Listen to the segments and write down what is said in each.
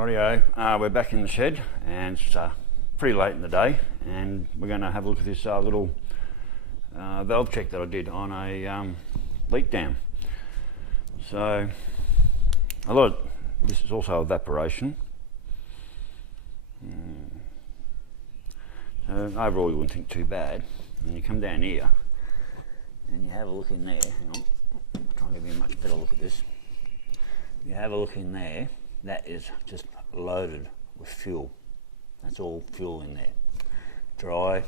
Rightio, we're back in the shed and it's pretty late in the day, and we're going to have a look at this little valve check that I did on a leak dam. So this is also evaporation. So overall you wouldn't think too bad. And you come down here and you have a look in there. Hang on, I'll try and give you a much better look at this. You have a look in there. That is just loaded with fuel. That's all fuel in there. Dry.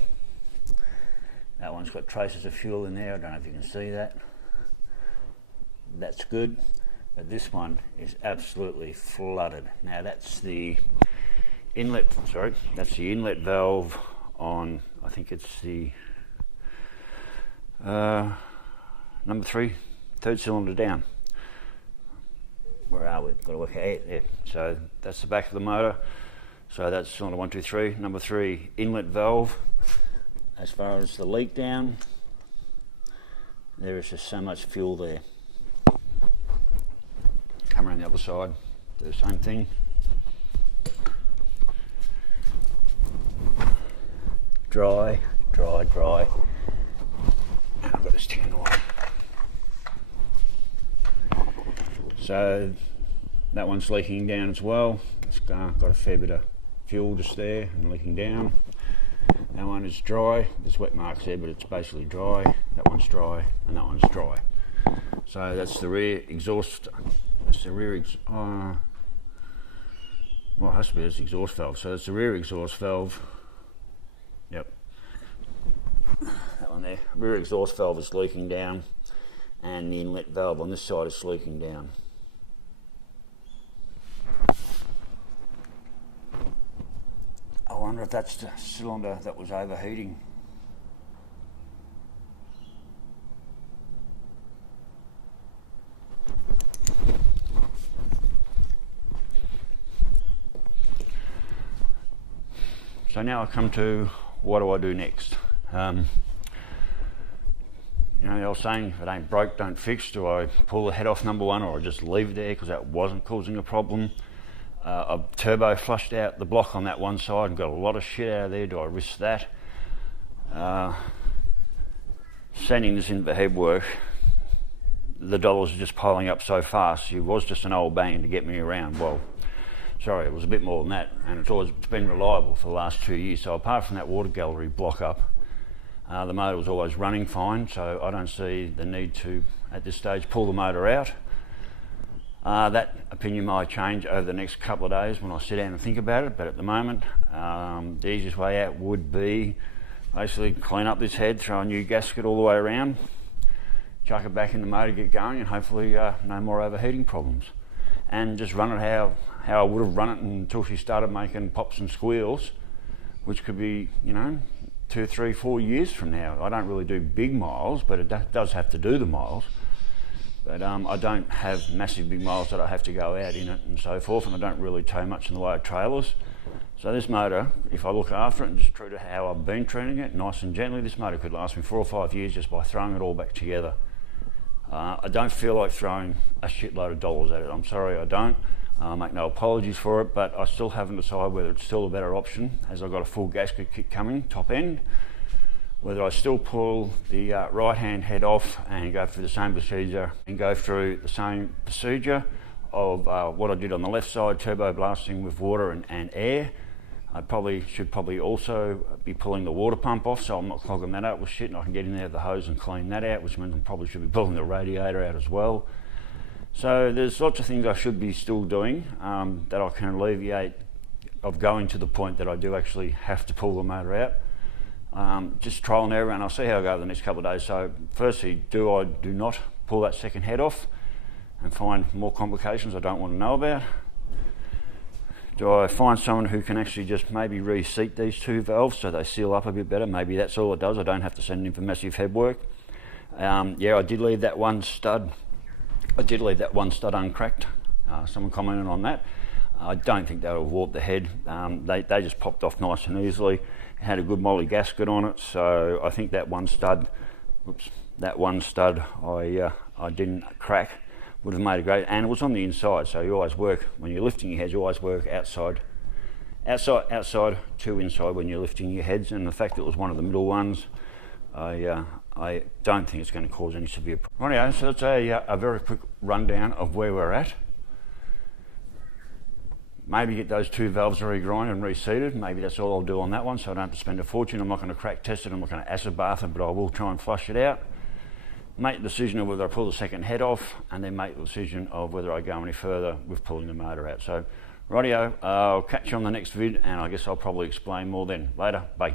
That one's got traces of fuel in there. I don't know if you can see that. That's good. But this one is absolutely flooded. Now that's the inlet, that's the inlet valve on, I think it's the number 3, third cylinder down. Where are we? Got to work out there. So that's the back of the motor. So that's cylinder 1, 2, 3. Number 3 inlet valve. As far as the leak down, there is just so much fuel there. Come around the other side, do the same thing. Dry, dry, dry. And I've got this tin away. So that one's leaking down as well. It's got a fair bit of fuel just there and leaking down. That one is dry. There's wet marks there, but it's basically dry. That one's dry, and that one's dry. So that's the rear exhaust. That's the rear well, it has to be this exhaust valve. So it's the rear exhaust valve. Yep. That one there. Rear exhaust valve is leaking down, and the inlet valve on this side is leaking down. I wonder if that's the cylinder that was overheating. So now I come to what do I do next? You know the old saying, if it ain't broke, don't fix. Do I pull the head off, number 1, or I just leave it there because that wasn't causing a problem? I've turbo flushed out the block on that one side and got a lot of shit out of there. Do I risk that? Sending this in for head work, the dollars are just piling up so fast. It was just an old bang to get me around. Well, sorry, it was a bit more than that, and it's been reliable for the last 2 years. So apart from that water gallery block up, the motor was always running fine, so I don't see the need to, at this stage, pull the motor out. That opinion might change over the next couple of days when I sit down and think about it, but at the moment, the easiest way out would be basically clean up this head, throw a new gasket all the way around, chuck it back in the motor, get going, and hopefully no more overheating problems. And just run it how I would have run it until she started making pops and squeals, which could be, 2, 3, 4 years from now. I don't really do big miles, but it does have to do the miles. But I don't have massive big miles that I have to go out in it and so forth, and I don't really tow much in the way of trailers. So this motor, if I look after it and just true to how I've been treating it, nice and gently, this motor could last me 4 or 5 years just by throwing it all back together. I don't feel like throwing a shitload of dollars at it. I'm sorry, I don't. I make no apologies for it, but I still haven't decided whether it's still a better option, as I've got a full gasket kit coming, top end. Whether I still pull the right-hand head off and go through the same procedure of what I did on the left side, turbo blasting with water and air. I should probably also be pulling the water pump off, so I'm not clogging that up with shit, and I can get in there with the hose and clean that out, which means I probably should be pulling the radiator out as well. So there's lots of things I should be still doing that I can alleviate of going to the point that I do actually have to pull the motor out. Just trial and error, and I'll see how I go the next couple of days. So firstly, do not pull that second head off and find more complications I don't want to know about? Do I find someone who can actually just maybe reseat these 2 valves so they seal up a bit better? Maybe that's all it does. I don't have to send it in for massive head work. Yeah, I did leave that one stud uncracked. Someone commented on that. I don't think that will warp the head. They just popped off nice and easily. It had a good moly gasket on it, so I think that one stud I didn't crack would have made a great, and it was on the inside, so you always work, when you're lifting your heads, you always work outside to inside when you're lifting your heads, and the fact that it was one of the middle ones, I don't think it's going to cause any severe problems. Rightio, so that's a very quick rundown of where we're at. Maybe get those 2 valves re-grinded and reseated. Maybe that's all I'll do on that one, so I don't have to spend a fortune. I'm not going to crack test it, I'm not going to acid bath it, but I will try and flush it out. Make the decision of whether I pull the second head off, and then make the decision of whether I go any further with pulling the motor out. So, rightio, I'll catch you on the next vid, and I guess I'll probably explain more then. Later, bye.